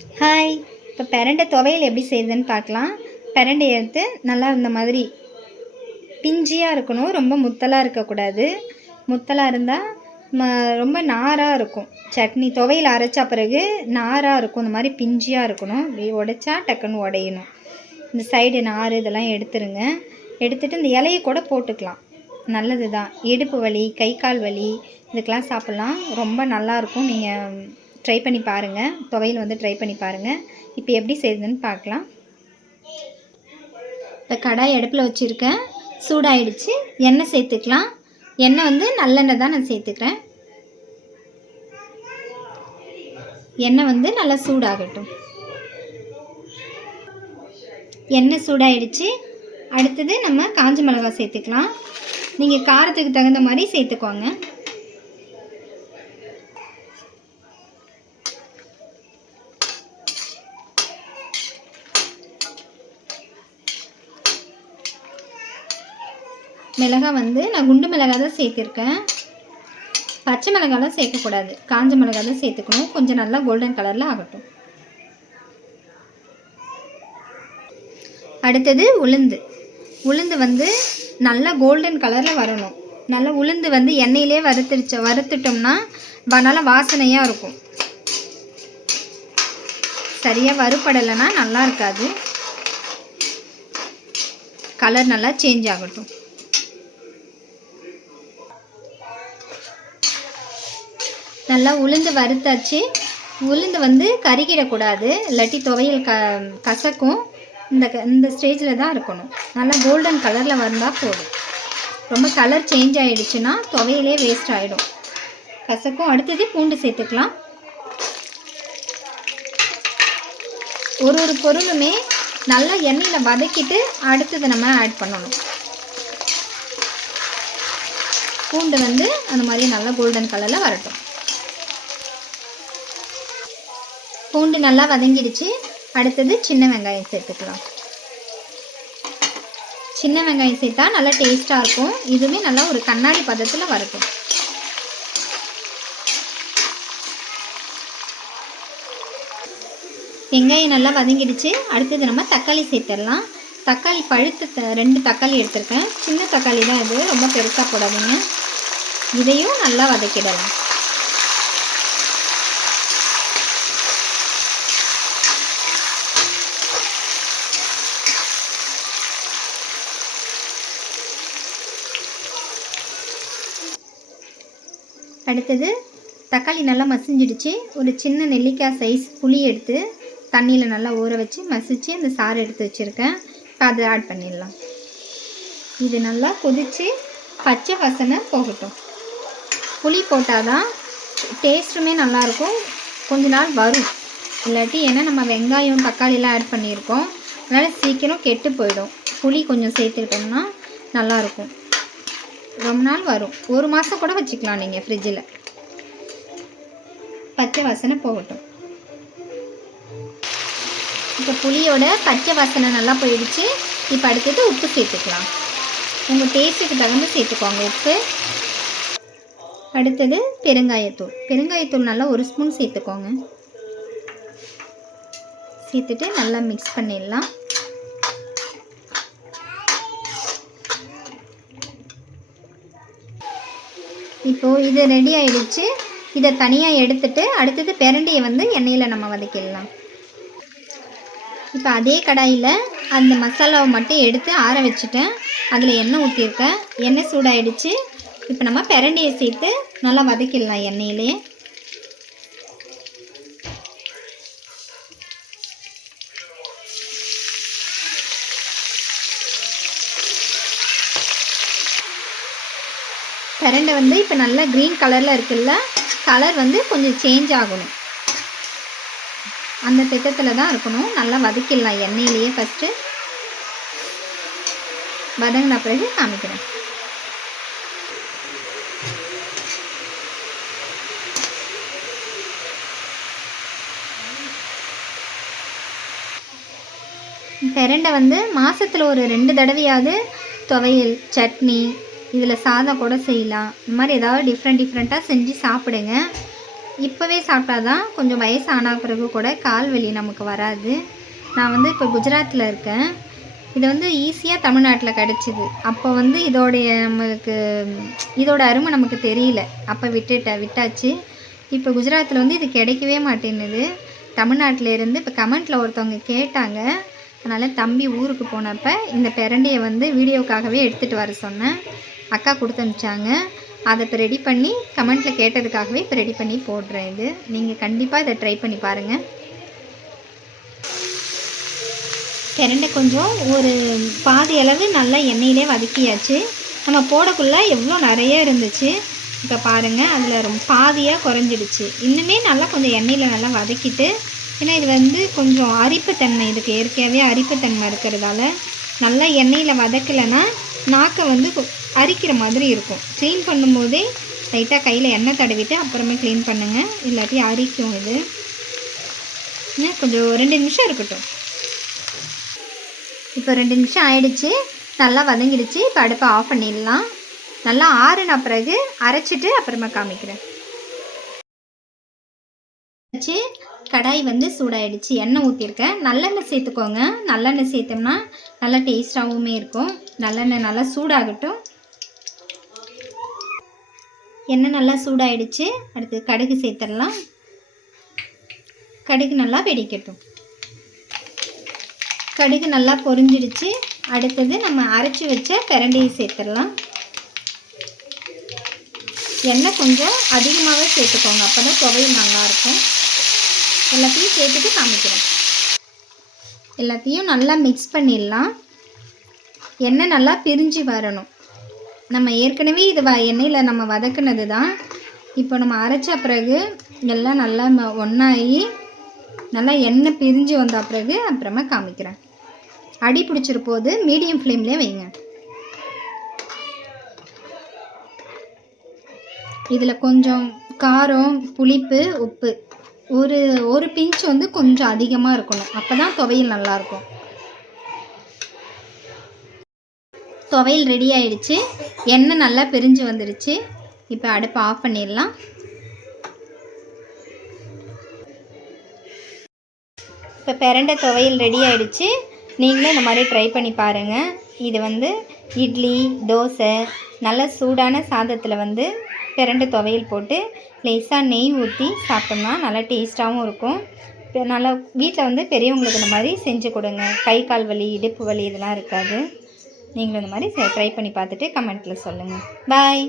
Hi இப்போ பெரண்டை துவையல் எப்படி செய்யுதுன்னு பார்க்கலாம். பிரண்டை எடுத்து நல்லா இந்த மாதிரி பிஞ்சியாக இருக்கணும். ரொம்ப முத்தலாக இருக்கக்கூடாது. முத்தலாக இருந்தால் ம ரொம்ப நாராக இருக்கும். சட்னி துவையல் அரைச்சா பிறகு நாராக இருக்கும். இந்த மாதிரி பிஞ்சியாக இருக்கணும். இப்படி உடைச்சா டக்குன்னு உடையணும். இந்த சைடு நார் இதெல்லாம் எடுத்துருங்க. எடுத்துட்டு இந்த இலையை கூட போட்டுக்கலாம். நல்லது தான் இடுப்பு வலி கை கால் வலி இதுக்கெலாம் சாப்பிட்லாம். ரொம்ப நல்லாயிருக்கும் நீங்கள் ட்ரை பண்ணி பாருங்கள் துவையல் வந்து ட்ரை பண்ணி பாருங்கள் இப்போ எப்படி செய்யுதுன்னு பார்க்கலாம். இப்போ கடாய் அடுப்பில் வச்சுருக்கேன். சூடாயிடுச்சு. எண்ணெய் சேர்த்துக்கலாம். எண்ணெய் வந்து நல்லெண்ணெய் தான் நான் சேர்த்துக்கிறேன். எண்ணெய் வந்து நல்லா சூடாகட்டும். எண்ணெய் சூடாயிடுச்சு. அடுத்தது நம்ம காஞ்ச மிளகா சேர்த்துக்கலாம். நீங்கள் காரத்துக்கு தகுந்த மாதிரி சேர்த்துக்கோங்க. மிளகாய் வந்து நான் குண்டு மிளகாய் தான் சேர்த்துருக்கேன். பச்சை மிளகாலாம் சேர்க்கக்கூடாது. காஞ்ச மிளகாய் தான் சேர்த்துக்கணும். கொஞ்சம் நல்லா கோல்டன் கலரில் ஆகட்டும். அடுத்தது உளுந்து. உளுந்து வந்து நல்லா கோல்டன் கலரில் வரணும். நல்லா உளுந்து வந்து எண்ணெயிலே வறுத்துருச்சு வறுத்துட்டோம்னா வ- நல்லா வாசனையாக இருக்கும். சரியாக வறுபடலைன்னா நல்லா இருக்காது. கலர் நல்லா சேஞ்ச் ஆகட்டும். நல்லா உளுந்து வறுத்தாச்சு. உளுந்து வந்து கருகிடக்கூடாது. இல்லாட்டி துவையல் க கசக்கும். இந்த க- இந்த ஸ்டேஜில் தான் இருக்கணும். நல்லா கோல்டன் கலரில் வந்தால் போதும். ரொம்ப கலர் சேஞ்ச் ஆகிடுச்சுன்னா துவையிலே வேஸ்ட் ஆகிடும் கசக்கும். அடுத்தது பூண்டு சேர்த்துக்கலாம். ஒரு ஒரு பொருளுமே நல்லா எண்ணெயில் வதக்கிட்டு அடுத்தது நம்ம ஆட் பண்ணணும். பூண்டு வந்து அந்த மாதிரி நல்லா கோல்டன் கலரில் வரட்டும். பூண்டு நல்லா வதங்கிடுச்சு. அடுத்தது சின்ன வெங்காயம் சேர்த்துக்கலாம். சின்ன வெங்காயம் சேர்த்தா நல்லா டேஸ்ட்டாக இருக்கும். இதுவுமே நல்லா ஒரு கண்ணாடி பதத்தில் வரட்டும் வெங்காயம் நல்லா வதங்கிடுச்சு. அடுத்தது நம்ம தக்காளி சேர்த்துடலாம். தக்காளி பழுத்த த- ரெண்டு தக்காளி எடுத்திருக்கேன். சின்ன தக்காளி தான் இது. ரொம்ப பெருசாக போடாதீங்க. இதையும் நல்லா வதக்கிடலாம். அடுத்தது தக்காளி நல்லா மசிஞ்சிடுச்சு. ஒரு சின்ன நெல்லிக்காய் சைஸ் புளி எடுத்து தண்ணியில் நல்லா ஊற வச்சு மசித்து அந்த சாறு எடுத்து வச்சுருக்கேன். இப்போ அதை ஆட் பண்ணிடலாம். இது நல்லா கொதித்து பச்சை வாசனை போகட்டும். புளி போட்டால் தான் டேஸ்ட்டுமே நல்லாயிருக்கும். கொஞ்ச நாள் வரும். இல்லாட்டி ஏன்னா நம்ம வெங்காயம் தக்காளிலாம் ஆட் பண்ணியிருக்கோம். அதனால் சீக்கிரம் கெட்டு போயிடும். புளி கொஞ்சம் சேர்த்துக்கிட்டோம்னா நல்லாயிருக்கும். ரொம்ப நாள் வரும். ஒரு மாதம் கூட வச்சுக்கலாம் நீங்கள் ஃப்ரிட்ஜில் பச்சை வாசனை போகட்டும். இப்போ புளியோட பச்சை வாசனை நல்லா போயிடுச்சு. இப்போ அடுத்தது உப்பு சேர்த்துக்கலாம். உங்கள் டேஸ்ட்டுக்கு தகுந்த சேர்த்துக்கோங்க உப்பு. அடுத்தது பெருங்காயத்தூள். பெருங்காயத்தூள் நல்லா ஒரு ஸ்பூன் சேர்த்துக்கோங்க. சேர்த்துட்டு நல்லா மிக்ஸ் பண்ணிடலாம். இப்போது இது ரெடி ஆகிடுச்சு இதை தனியாக எடுத்துட்டு அடுத்தது பெரண்டியை வந்து எண்ணெயில் நம்ம வதக்கிடலாம். இப்போ அதே கடாயில் அந்த மசாலாவை மட்டும் எடுத்து ஆற வச்சுட்டேன். அதில் எண்ணெய் ஊற்றிருக்கேன் எண்ணெய் சூடாயிடுச்சு. இப்போ நம்ம பெரண்டியை சேர்த்து நல்லா வதக்கிடலாம் எண்ணெயிலே. பிரண்டை வந்து இப்போ நல்லா க்ரீன் கலரில் இருக்குல்ல கலர் வந்து கொஞ்சம் சேஞ்ச் ஆகணும். அந்த திட்டத்தில் தான் இருக்கணும். நல்லா வதக்கிடலாம் எண்ணெயிலேயே ஃபஸ்ட்டு வதங்கின பிறகு காமிக்கிறேன். பெரண்டை வந்து மாதத்தில் ஒரு ரெண்டு தடவையாவது துவையல் சட்னி இதில் சாதம் கூட செய்யலாம். இந்த மாதிரி ஏதாவது டிஃப்ரெண்ட் டிஃப்ரெண்ட்டாக செஞ்சு சாப்பிடுங்க. இப்போவே சாப்பிட்டா தான் கொஞ்சம் வயசான பிறகு கூட கால் வலி நமக்கு வராது. நான் வந்து இப்போ குஜராத்தில் இருக்கேன். இது வந்து ஈஸியாக தமிழ்நாட்டில் கிடச்சிது. அப்போ வந்து இதோடைய நம்மளுக்கு இதோட அருமை நமக்கு தெரியல. அப்போ விட்டுட்ட விட்டாச்சு. இப்போ குஜராத்தில் வந்து இது கிடைக்கவே மாட்டேன்னுது. தமிழ்நாட்டில் இருந்து இப்போ கமெண்ட்டில் ஒருத்தவங்க கேட்டாங்க. அதனால் தம்பி ஊருக்கு போனப்போ இந்த பெரண்டியை வந்து வீடியோக்காகவே எடுத்துகிட்டு வர சொன்னேன். அக்கா கொடுத்து அனுப்பிச்சாங்க. அதை இப்போ ரெடி பண்ணி கமெண்ட்டில் கேட்டதுக்காகவே இப்போ ரெடி பண்ணி போடுறேன் இது. நீங்கள் கண்டிப்பாக இதை ட்ரை பண்ணி பாருங்கள் பிரண்டை கொஞ்சம் ஒரு பாதி அளவு நல்லா எண்ணெயிலே வதக்கியாச்சு. நம்ம போடக்குள்ளே எவ்வளோ நிறைய இருந்துச்சு. இப்போ பாருங்கள் அதில் ரொம்ப பாதியாக குறைஞ்சிடுச்சு. இன்னுமே நல்லா கொஞ்சம் எண்ணெயில் நல்லா வதக்கிட்டு ஏன்னா இது வந்து கொஞ்சம் அரிப்புத்தன்மை இதுக்கு இயற்கையாகவே அரிப்புத்தன்மை இருக்கிறதால நல்லா எண்ணெயில் வதக்கலைன்னா நாக்கை வந்து கொ- அரிக்கிற மாதிரி இருக்கும். க்ளீன் பண்ணும்போதே லைட்டாக கையில் எண்ணெய் தடவிட்டு அப்புறமே க்ளீன் பண்ணுங்கள் இல்லாட்டி அரிக்கும் இது. இன்னும் கொஞ்சம் ரெண்டு நிமிஷம் இருக்கட்டும். இப்போ ரெண்டு நிமிஷம் ஆயிடுச்சு. நல்லா வதங்கிடுச்சு. இப்போ அடுப்பை ஆஃப் பண்ணிடலாம். நல்லா ஆறுன பிறகு அரைச்சிட்டு அப்புறமா காமிக்கிறேன். வச்சு கடாய் வந்து சூடாயிடுச்சு. எண்ணெய் ஊற்றிருக்கேன் நல்லெண்ணெய் சேர்த்துக்கோங்க. நல்லெண்ணெய் சேர்த்தோம்னா நல்லா டேஸ்ட்டாகவுமே இருக்கும். நல்லெண்ணெய் நல்லா சூடாகட்டும். எண்ணெய் நல்லா சூடாயிடுச்சு. அடுத்து கடுகு சேர்த்துடலாம். கடுகு நல்லா வெடிக்கட்டும். கடுகு நல்லா பொரிஞ்சிடுச்சு. அடுத்தது நம்ம அரைச்சி வச்ச பிரண்டையை சேர்த்துடலாம். எண்ணெய் கொஞ்சம் அதிகமாகவே சேர்த்துக்கோங்க. அப்போ தான் துவையல் நல்லாயிருக்கும் எல்லாத்தையும் சேர்த்துட்டு காமிக்கிறேன். எல்லாத்தையும் நல்லா மிக்ஸ் பண்ணிடலாம். எண்ணெய் நல்லா பிரிஞ்சு வரணும். நம்ம ஏற்கனவே இது வ எண்ணெயில் நம்ம வதக்குனது தான் இப்போ நம்ம அரைச்ச பிறகு எல்லாம் நல்லா ம- ஒன்றாகி நல்லா எண்ணெய் பிரிஞ்சு வந்த பிறகு அப்புறமா காமிக்கிறேன். அடி பிடிச்சிரு போது மீடியம் ஃப்ளேம்லேயே வைங்க. இதில் கொஞ்சம் காரம் புளிப்பு உப்பு ஒரு ஒரு பிஞ்ச் வந்து கொஞ்சம் அதிகமாக இருக்கணும். அப்போ தான் துவையல் நல்லாயிருக்கும். துவையல் ரெடி ஆயிடுச்சு. எண்ணெய் நல்லா பிரிஞ்சு வந்துடுச்சு இப்போ அடுப்பை ஆஃப் பண்ணிடலாம். இப்போ பிரண்டை துவையல் ரெடி ஆயிடுச்சு. நீங்களும் இந்த மாதிரி ட்ரை பண்ணி பாருங்கள் இது வந்து இட்லி தோசை நல்ல சூடான சாதத்தில் வந்து பிரண்டை துவையல் போட்டு லேசாக நெய் ஊற்றி சாப்பிட்டோம்னா நல்லா டேஸ்ட்டாகவும் இருக்கும். இப்போ நல்லா வீட்டில் வந்து பெரியவங்களுக்கு இந்த மாதிரி செஞ்சு கொடுங்க. கை கால் வலி இடுப்பு வலி இதெல்லாம் இருக்காது. நீங்களும் இந்த மாதிரி ட்ரை பண்ணி பார்த்துட்டு கமெண்ட்டில் சொல்லுங்கள் பாய்